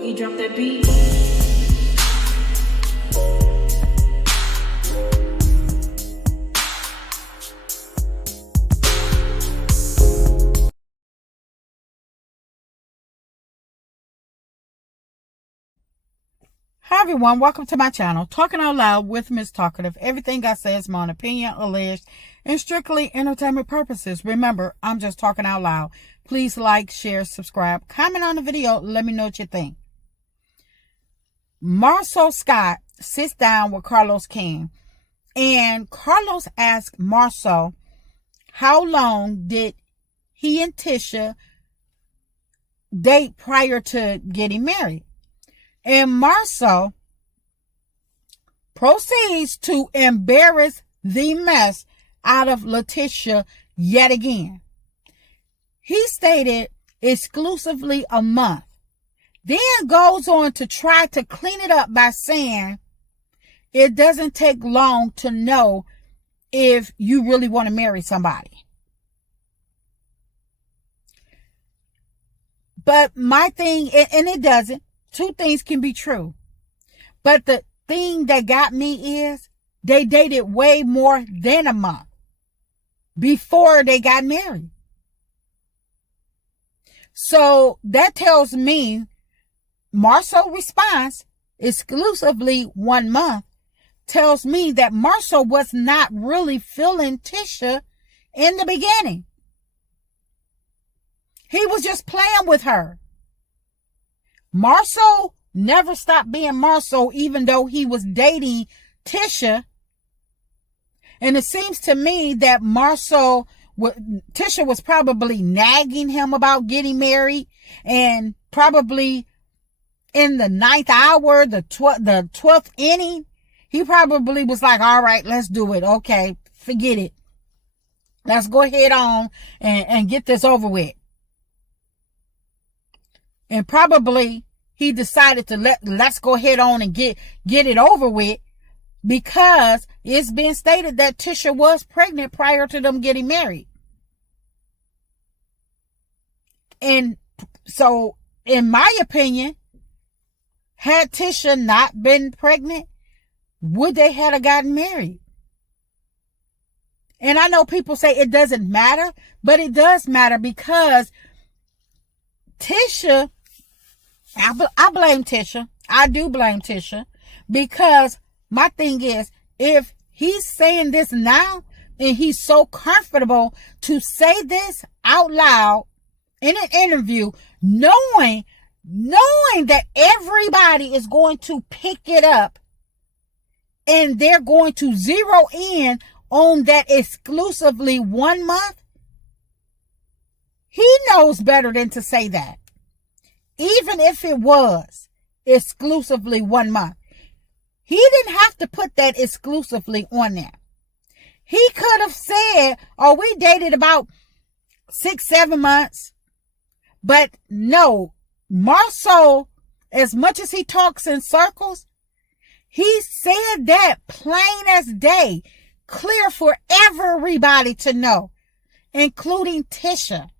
Boogie, drop that beat. Hi everyone, welcome to my channel, Talking Out Loud with Miss Talkative. Everything I say is my own opinion, alleged, and strictly entertainment purposes. Remember, I'm just talking out loud. Please like, share, subscribe, comment on the video, let me know what you think. Marsau Scott sits down with Carlos King, and Carlos asks Marsau how long did he and Tisha date prior to getting married. And Marsau proceeds to embarrass the mess out of Letitia yet again. He stated exclusively a month, then goes on to try to clean it up by saying it doesn't take long to know if you really want to marry somebody. But my thing, and it doesn't, two things can be true. But the thing that got me is they dated way more than a month before they got married. So that tells me Marsau's response, exclusively 1 month, tells me that Marsau was not really feeling Tisha in the beginning. He was just playing with her. Marsau never stopped being Marsau, even though he was dating Tisha. And it seems to me that Tisha was probably nagging him about getting married, and probably in the 9th hour, the 12th inning, he probably was like, all right, let's do it. Okay, forget it. Let's go ahead on and get this over with. And probably he decided to let's go ahead on and get it over with, because it's been stated that Tisha was pregnant prior to them getting married. And so, in my opinion, had Tisha not been pregnant, would they have gotten married? And I know people say it doesn't matter, but it does matter, because Tisha, I blame Tisha. I do blame Tisha, because my thing is, if he's saying this now and he's so comfortable to say this out loud in an interview, knowing that everybody is going to pick it up and they're going to zero in on that exclusively 1 month, he knows better than to say that. Even if it was exclusively 1 month, he didn't have to put that exclusively on there. He could have said, oh, we dated about 6-7 months. But no, Marsau, as much as he talks in circles, he said that plain as day, clear for everybody to know, including Tisha.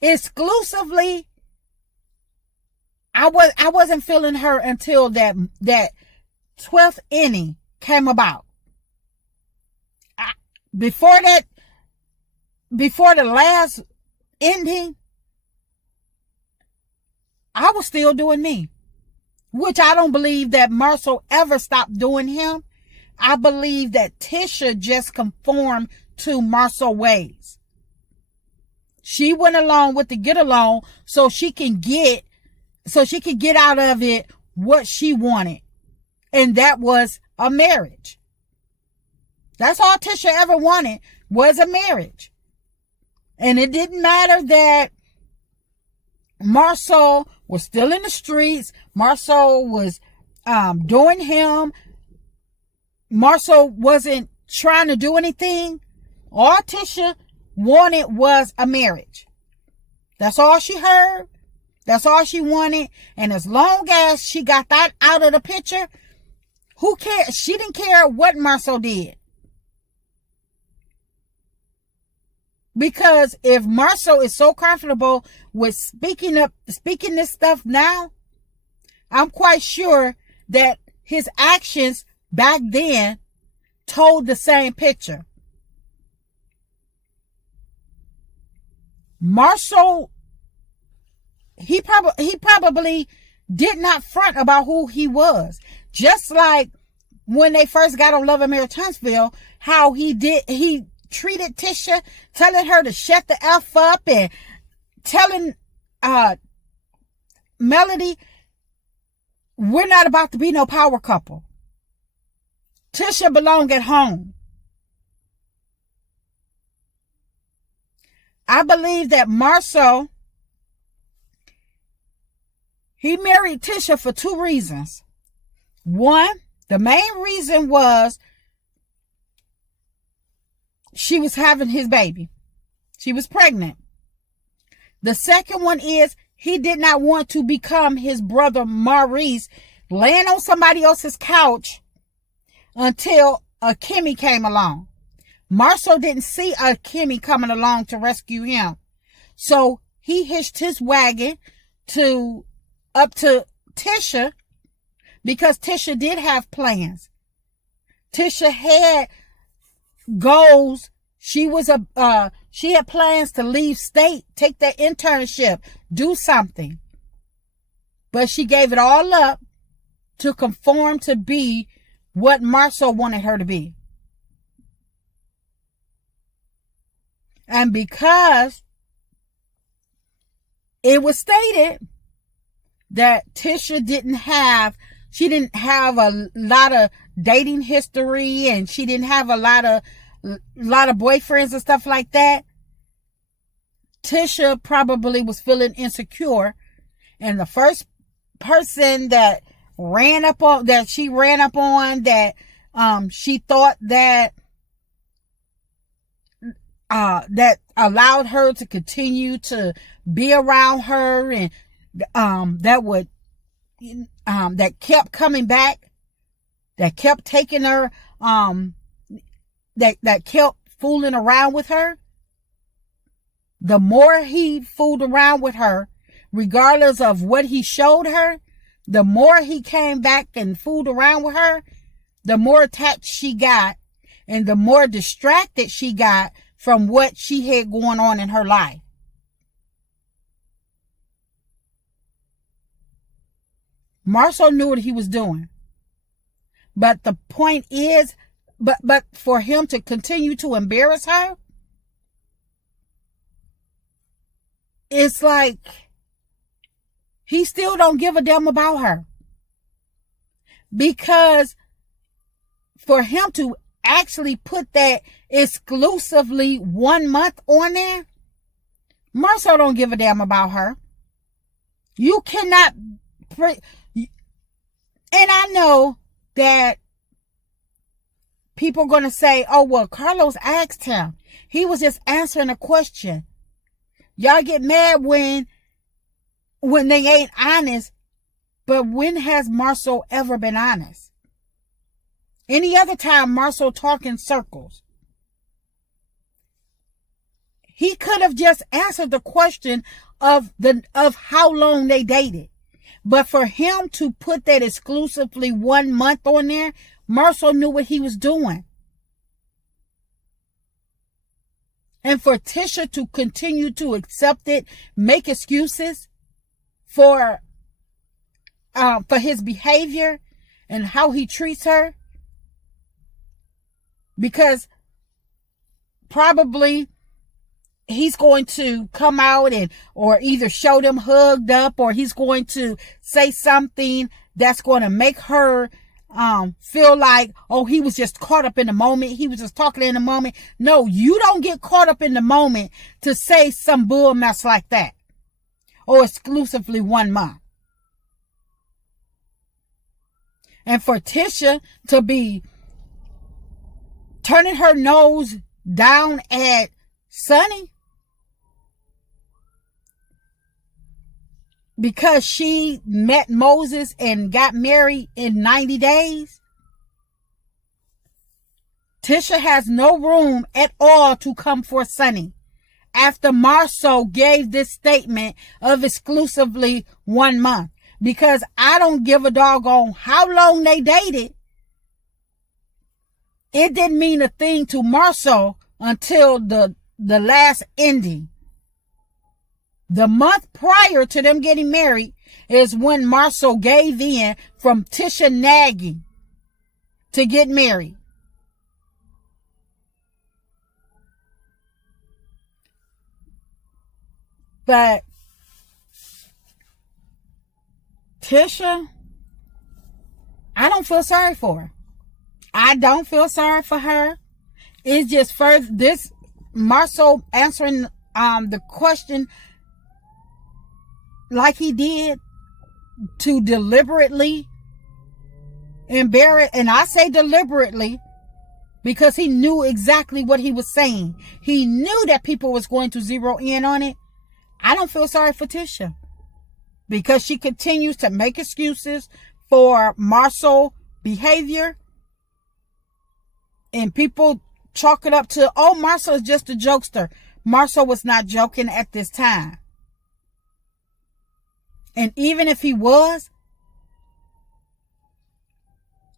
Exclusively, I wasn't feeling her until that 12th inning came about. Before the last ending, I was still doing me, which I don't believe that Marsau ever stopped doing him. I believe that Tisha just conformed to Marsau ways. She went along with the get along so she can get out of it what she wanted. And that was a marriage. That's all Tisha ever wanted, was a marriage. And it didn't matter that Marsau was still in the streets. Marsau was doing him. Marsau wasn't trying to do anything. All Tisha wanted was a marriage. That's all she heard. That's all she wanted. And as long as she got that out of the picture, who cares? She didn't care what Marsau did. Because if Marsau is so comfortable with speaking this stuff now, I'm quite sure that his actions back then told the same picture. Marsau, he probably did not front about who he was. Just like when they first got on Love and Marriage Huntsville, how he treated Tisha, telling her to shut the F up, and telling Melody, we're not about to be no power couple. Tisha belong at home. I believe that Marsau, he married Tisha for two reasons. One, the main reason was she was having his baby. She was pregnant. The second one is he did not want to become his brother Maurice, laying on somebody else's couch until a Kimmy came along. Marsau didn't see a Kimmy coming along to rescue him. So he hitched his wagon up to Tisha, because Tisha did have plans. Tisha had goals. She had plans to leave state, take that internship, do something. But she gave it all up to conform to be what Marsau wanted her to be. And because it was stated that Tisha didn't have a lot of dating history, and she didn't have a lot of boyfriends and stuff like that, Tisha probably was feeling insecure. And the first person that she thought that allowed her to continue to be around her, and that kept coming back, that kept taking her, that kept fooling around with her. The more he fooled around with her, regardless of what he showed her, the more he came back and fooled around with her, the more attached she got, and the more distracted she got from what she had going on in her life. Marsau knew what he was doing. But the point is, but for him to continue to embarrass her, it's like he still don't give a damn about her. Because for him to actually put that exclusively 1 month on there, Marsau don't give a damn about her. You cannot... And I know that people are going to say, oh, well, Carlos asked him. He was just answering a question. Y'all get mad when they ain't honest. But when has Marsau ever been honest? Any other time, Marsau talk in circles. He could have just answered the question of how long they dated. But for him to put that exclusively 1 month on there, Marsau knew what he was doing. And for Tisha to continue to accept it, make excuses for his behavior and how he treats her, because probably he's going to come out or either show them hugged up, or he's going to say something that's going to make her feel like, oh, he was just caught up in the moment. He was just talking in the moment. No, you don't get caught up in the moment to say some bull mess like that, or exclusively 1 month. And for Tisha to be turning her nose down at Sonny because she met Moses and got married in 90 days. Tisha has no room at all to come for Sonny. after Marsau gave this statement of exclusively 1 month. Because I don't give a doggone how long they dated. It didn't mean a thing to Marsau until the last ending. The month prior to them getting married is when Marsau gave in from Tisha nagging to get married. But Tisha, I don't feel sorry for her. I don't feel sorry for her. It's just further this Marsau answering the question like he did to deliberately embarrass, and I say deliberately because he knew exactly what he was saying. He knew that people was going to zero in on it. I don't feel sorry for Tisha because she continues to make excuses for Marsau behavior, and people chalk it up to, oh, Marsau is just a jokester. Marsau was not joking at this time. And even if he was,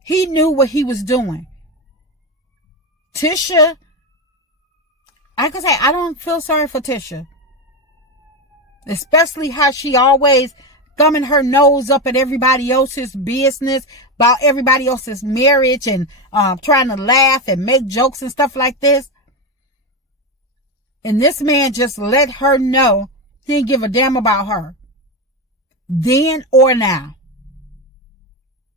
he knew what he was doing. Tisha, I can say I don't feel sorry for Tisha. Especially how she always thumbing her nose up at everybody else's business about everybody else's marriage and trying to laugh and make jokes and stuff like this. And this man just let her know he didn't give a damn about her. Then or now.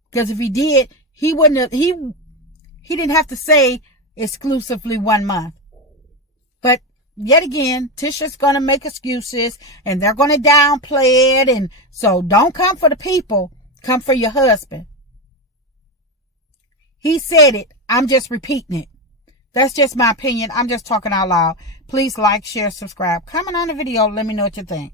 Because if he did, he wouldn't have, he didn't have to say exclusively 1 month. But yet again, Tisha's going to make excuses and they're going to downplay it. And so don't come for the people. Come for your husband. He said it. I'm just repeating it. That's just my opinion. I'm just talking out loud. Please like, share, subscribe. Comment on the video. Let me know what you think.